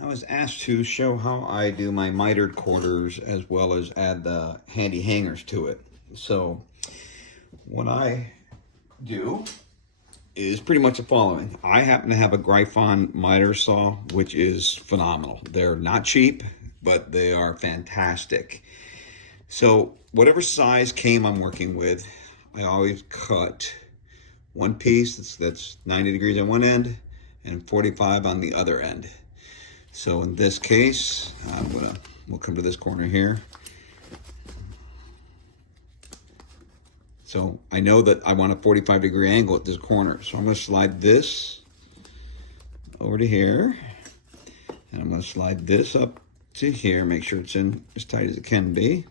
I was asked to show how I do my mitered quarters as well as add the handy hangers to it. So what I do is pretty much the following. I happen to have a Gryphon miter saw, which is phenomenal. They're not cheap, but they are fantastic. So whatever size cane I'm working with, I always cut one piece that's 90 degrees on one end and 45 on the other end. So in this case, we'll come to this corner here. So I know that I want a 45-degree angle at this corner. So I'm going to slide this over to here. And I'm going to slide this up to here. Make sure it's in as tight as it can be.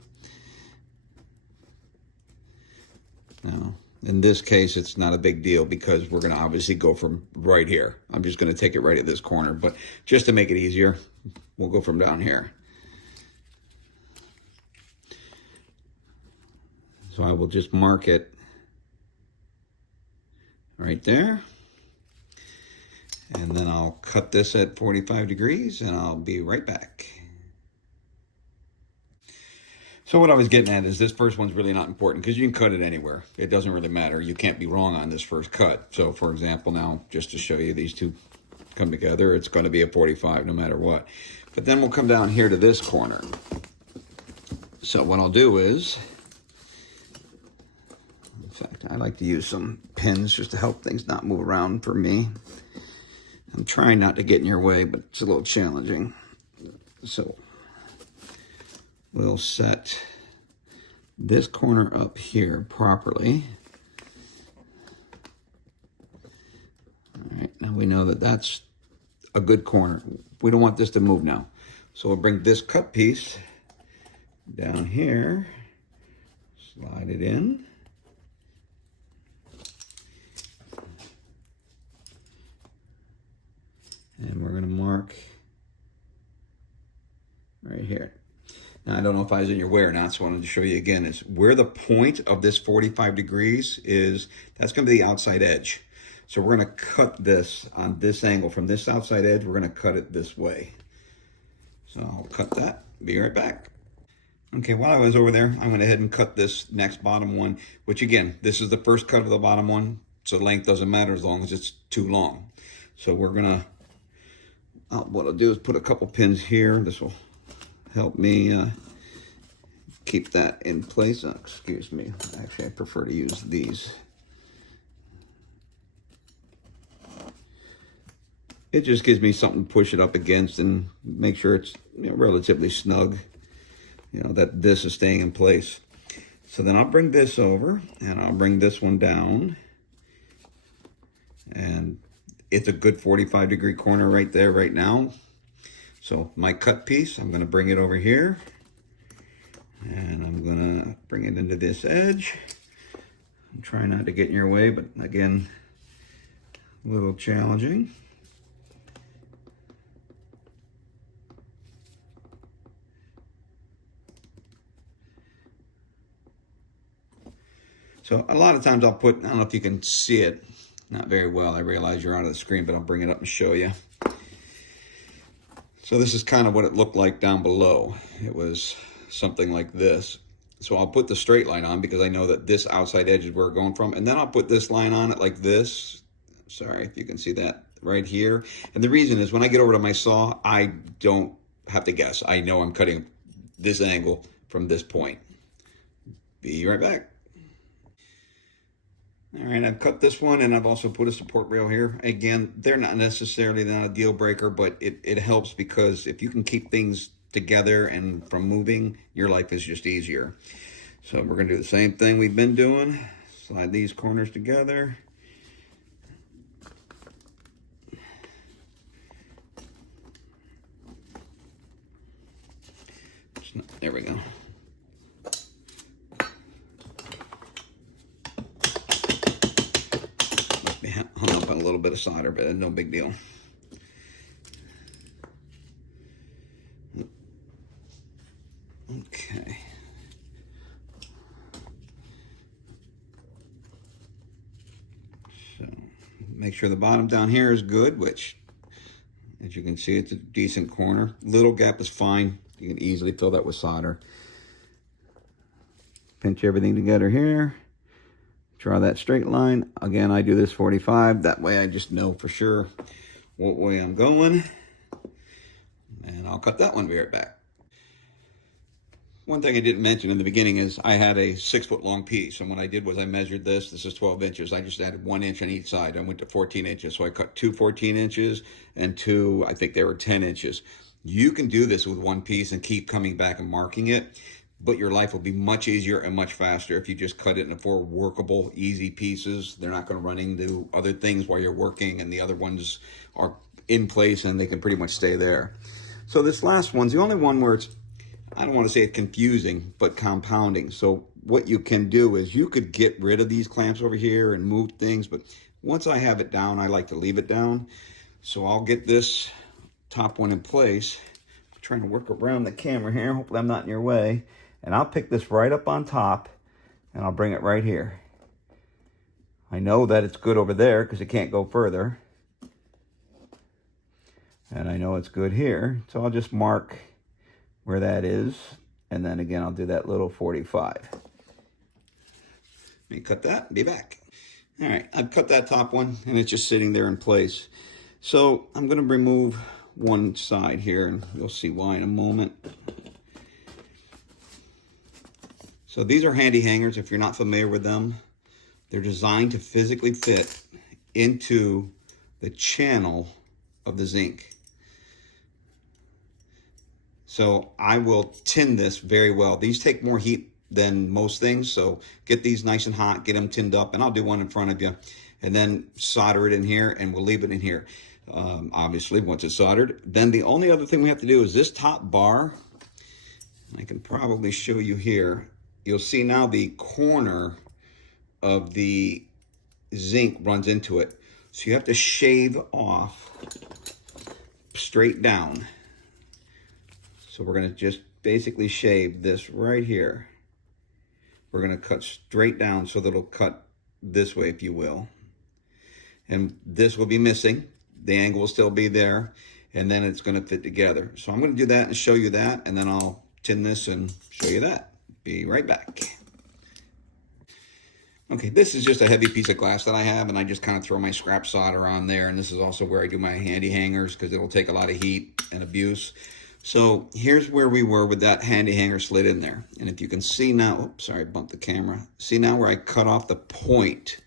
Now, in this case, it's not a big deal because we're going to obviously go from right here. I'm just going to take it right at this corner. But just to make it easier, we'll go from down here. So I will just mark it right there. And then I'll cut this at 45 degrees and I'll be right back. So what I was getting at is this first one's really not important because you can cut it anywhere. It doesn't really matter. You can't be wrong on this first cut. So for example, now just to show you these two come together, it's going to be a 45 no matter what. But then we'll come down here to this corner. So what I'll do is, in fact, I like to use some pins just to help things not move around for me. I'm trying not to get in your way, but it's a little challenging. So we'll set this corner up here properly. All right, now we know that that's a good corner. We don't want this to move now. So we'll bring this cut piece down here, slide it in. And we're going to mark right here. Now, I don't know if I was in your way or not, so I wanted to show you again. Is where the point of this 45 degrees is, that's going to be the outside edge. So we're going to cut this on this angle. From this outside edge, we're going to cut it this way. So I'll cut that. Be right back. Okay, while I was over there, I went ahead and cut this next bottom one, which again, this is the first cut of the bottom one, so length doesn't matter as long as it's too long. So we're going to, what I'll do is put a couple pins here. This will help me keep that in place. Excuse me. Actually, I prefer to use these. It just gives me something to push it up against and make sure it's relatively snug, that this is staying in place. So then I'll bring this over and I'll bring this one down. And it's a good 45-degree corner right there right now. So my cut piece, I'm going to bring it over here. And I'm going to bring it into this edge. I'm trying not to get in your way, but again, a little challenging. So a lot of times I'll put, I don't know if you can see it, not very well. I realize you're out of the screen, but I'll bring it up and show you. So this is kind of what it looked like down below. It was something like this. So I'll put the straight line on because I know that this outside edge is where we're going from. And then I'll put this line on it like this. Sorry if you can see that right here. And the reason is when I get over to my saw, I don't have to guess. I know I'm cutting this angle from this point. Be right back. All right, I've cut this one and I've also put a support rail here. Again, they're not necessarily a deal breaker, but it helps because if you can keep things together and from moving, your life is just easier. So we're gonna do the same thing we've been doing. Slide these corners together. There we go. Hung up on a little bit of solder, but no big deal. Okay. So make sure the bottom down here is good, which As you can see, it's a decent corner. Little gap is fine. You can easily fill that with solder. Pinch everything together here. Draw that straight line. Again, I do this 45. That way I just know for sure what way I'm going. And I'll cut that one, be right back. One thing I didn't mention in the beginning is I had a 6-foot long piece. And what I did was I measured this. This is 12 inches. I just added 1 inch on each side. I went to 14 inches. So I cut 2 14 inches and 2, I think they were 10 inches. You can do this with one piece and keep coming back and marking it. But your life will be much easier and much faster if you just cut it into 4 workable, easy pieces. They're not going to run into other things while you're working, and the other ones are in place and they can pretty much stay there. So this last one's the only one where it's, I don't want to say it's confusing, but compounding. So what you can do is you could get rid of these clamps over here and move things, but once I have it down, I like to leave it down. So I'll get this top one in place. I'm trying to work around the camera here. Hopefully I'm not in your way. And I'll pick this right up on top and I'll bring it right here. I know that it's good over there because it can't go further. And I know it's good here. So I'll just mark where that is. And then again, I'll do that little 45. Let me cut that and be back. All right, I've cut that top one and it's just sitting there in place. So I'm going to remove one side here and you'll see why in a moment. So these are handy hangers. If you're not familiar with them, they're designed to physically fit into the channel of the zinc. So I will tin this very well. These take more heat than most things, so get these nice and hot, get them tinned up, and I'll do one in front of you, and then solder it in here, and we'll leave it in here. Obviously, once it's soldered, then the only other thing we have to do is this top bar. I can probably show you here. You'll see now the corner of the zinc runs into it. So you have to shave off straight down. So we're going to just basically shave this right here. We're going to cut straight down so that it'll cut this way, if you will. And this will be missing. The angle will still be there. And then it's going to fit together. So I'm going to do that and show you that. And then I'll tin this and show you that. Be right back. Okay, this is just a heavy piece of glass that I have, and I just kind of throw my scrap solder on there. And this is also where I do my handy hangers because it'll take a lot of heat and abuse. So here's where we were with that handy hanger slid in there. And if you can see now, oops, sorry, I bumped the camera. See now where I cut off the point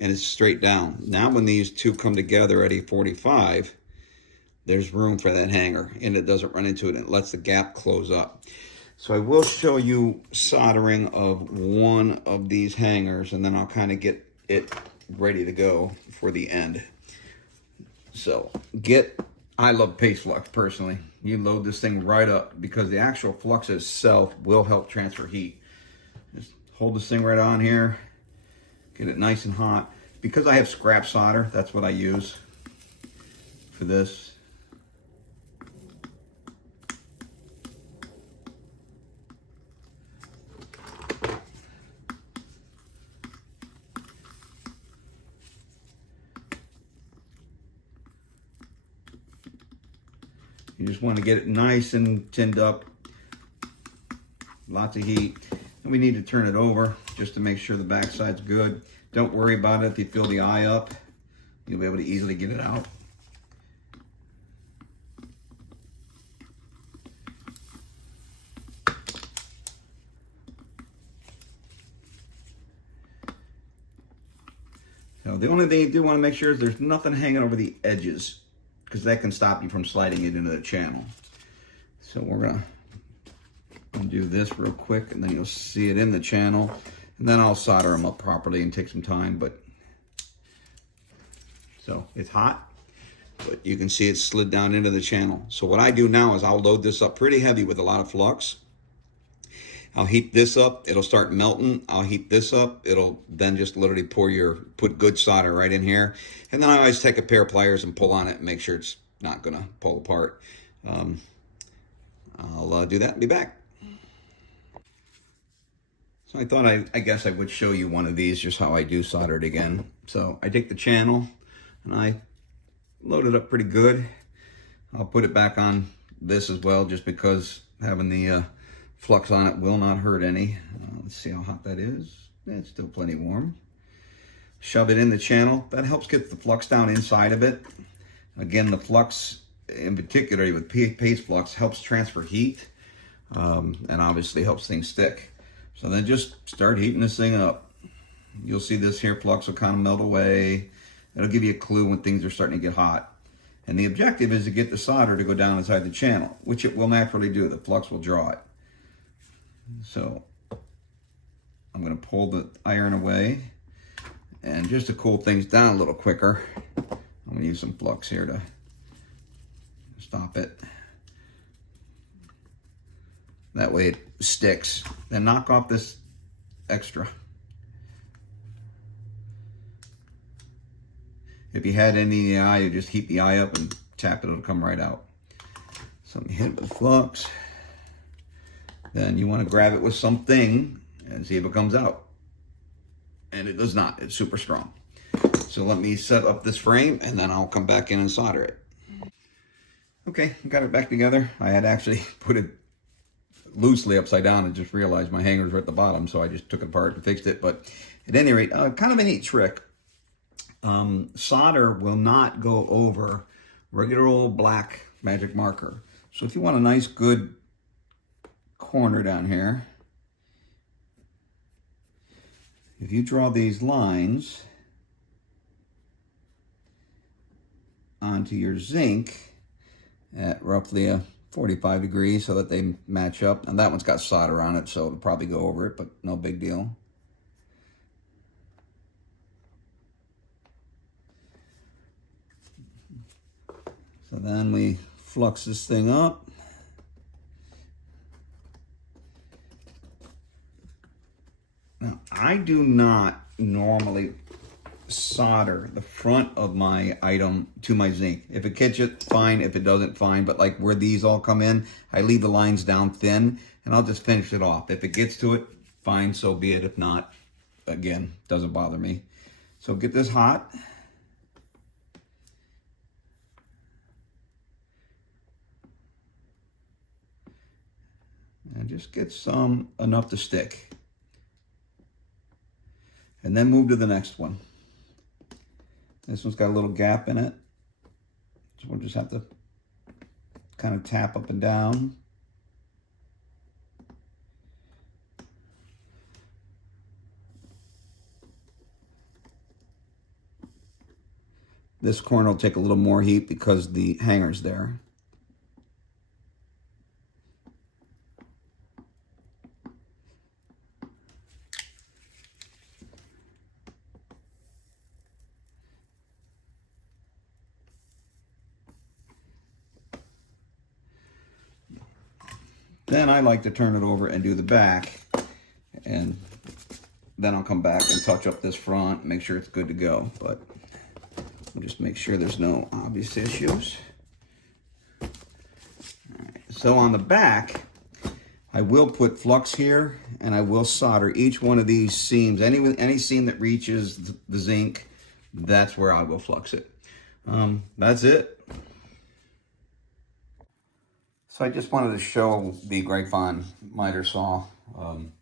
and it's straight down. Now when these two come together at a 45, there's room for that hanger and it doesn't run into it and it lets the gap close up. So I will show you soldering of one of these hangers and then I'll kind of get it ready to go for the end. So I love paste flux personally. You load this thing right up because the actual flux itself will help transfer heat. Just hold this thing right on here, get it nice and hot. Because I have scrap solder, that's what I use for this. You just want to get it nice and tinned up. Lots of heat. And we need to turn it over just to make sure the backside's good. Don't worry about it if you fill the eye up. You'll be able to easily get it out. So the only thing you do want to make sure is there's nothing hanging over the edges, because that can stop you from sliding it into the channel. So we're gonna undo this real quick and then you'll see it in the channel. And then I'll solder them up properly and take some time, but so it's hot, but you can see it slid down into the channel. So what I do now is I'll load this up pretty heavy with a lot of flux. I'll heat this up, it'll start melting. I'll heat this up, it'll then just literally put good solder right in here. And then I always take a pair of pliers and pull on it and make sure it's not gonna pull apart. I'll do that and be back. So I thought I guess I would show you one of these, just how I do solder it again. So I take the channel and I load it up pretty good. I'll put it back on this as well, just because having the flux on it will not hurt any. Let's see how hot that is. It's still plenty warm. Shove it in the channel. That helps get the flux down inside of it. Again, the flux, in particular with paste flux, helps transfer heat, and obviously helps things stick. So then just start heating this thing up. You'll see this here flux will kind of melt away. It'll give you a clue when things are starting to get hot. And the objective is to get the solder to go down inside the channel, which it will naturally do. The flux will draw it. So I'm going to pull the iron away. And just to cool things down a little quicker, I'm going to use some flux here to stop it. That way it sticks. Then knock off this extra. If you had any in the eye, you just heat the eye up and tap it, it'll come right out. So let me hit it with flux. Then you want to grab it with something and see if it comes out. And it does not, it's super strong. So let me set up this frame and then I'll come back in and solder it. Okay, got it back together. I had actually put it loosely upside down and just realized my hangers were at the bottom, so I just took it apart and fixed it. But at any rate, kind of a neat trick. Solder will not go over regular old black magic marker. So if you want a nice good corner down here, if you draw these lines onto your zinc at roughly a 45 degrees so that they match up, and that one's got solder on it, so it'll probably go over it, but no big deal. So then we flux this thing up. Now, I do not normally solder the front of my item to my zinc. If it catches it, fine. If it doesn't, fine. But like where these all come in, I leave the lines down thin and I'll just finish it off. If it gets to it, fine, so be it. If not, again, doesn't bother me. So get this hot. And just get some enough to stick. And then move to the next one. This one's got a little gap in it. So we'll just have to kind of tap up and down. This corner will take a little more heat because the hanger's there. Then I like to turn it over and do the back, and then I'll come back and touch up this front, make sure it's good to go. But we'll just make sure there's no obvious issues. All right. So on the back, I will put flux here, and I will solder each one of these seams. Any seam that reaches the zinc, that's where I will flux it. That's it. So I just wanted to show the grapevine miter saw.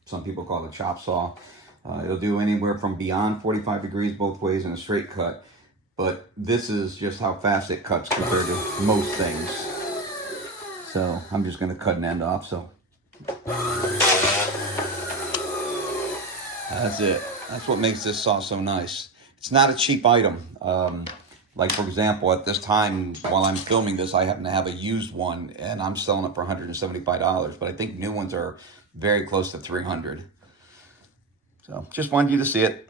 Some people call it a chop saw. It'll do anywhere from beyond 45 degrees both ways in a straight cut. But this is just how fast it cuts compared to most things. So I'm just going to cut an end off. So that's it. That's what makes this saw so nice. It's not a cheap item. Like, for example, at this time, while I'm filming this, I happen to have a used one, and I'm selling it for $175, but I think new ones are very close to $300. So, just wanted you to see it.